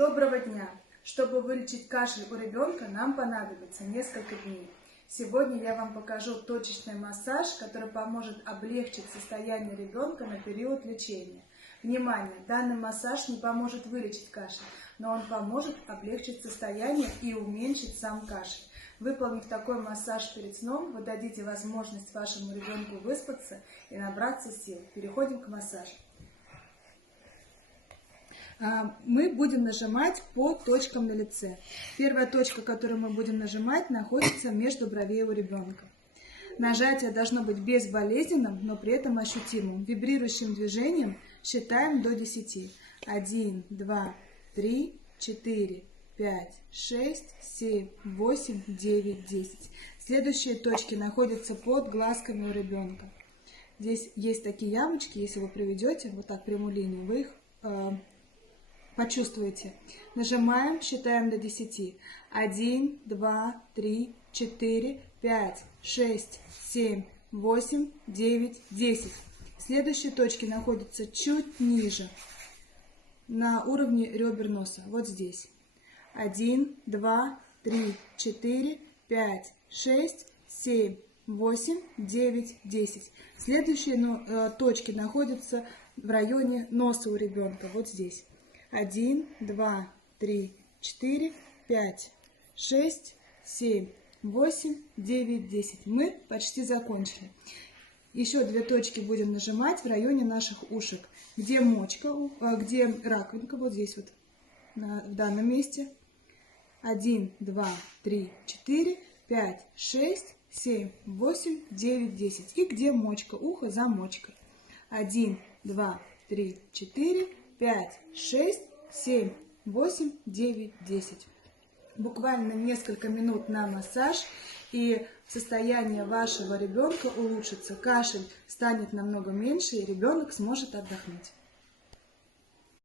Доброго дня! Чтобы вылечить кашель у ребенка, нам понадобится несколько дней. Сегодня я вам покажу точечный массаж, который поможет облегчить состояние ребенка на период лечения. Внимание! Данный массаж не поможет вылечить кашель, но он поможет облегчить состояние и уменьшить сам кашель. Выполнив такой массаж перед сном, вы дадите возможность вашему ребенку выспаться и набраться сил. Переходим к массажу. Мы будем нажимать по точкам на лице. Первая точка, которую мы будем нажимать, находится между бровей у ребенка. Нажатие должно быть безболезненным, но при этом ощутимым. Вибрирующим движением считаем до 10. 1, 2, 3, 4, 5, 6, 7, 8, 9, 10. Следующие точки находятся под глазками у ребенка. Здесь есть такие ямочки, если вы проведете вот так прямую линию, вы их почувствуете. Нажимаем, считаем до 10. 1, 2, 3, 4, 5, 6, 7, 8, 9, 10. Следующие точки находятся чуть ниже, на уровне ребер носа, вот здесь. 1, 2, 3, 4, 5, 6, 7, 8, 9, 10. Следующие точки находятся в районе носа у ребенка, вот здесь. 1, 2, 3, 4, 5, 6, 7, 8, 9, 10. Мы почти закончили. Еще две точки будем нажимать в районе наших ушек, где мочка, где раковинка, вот здесь вот, в данном месте. 1, 2, 3, 4, 5, 6, 7, 8, 9, 10. И где мочка, ухо за мочкой. 1, 2, 3, 4, 5, 6, 7, 8, 9, 10. Буквально несколько минут на массаж, и состояние вашего ребенка улучшится. Кашель станет намного меньше, и ребенок сможет отдохнуть.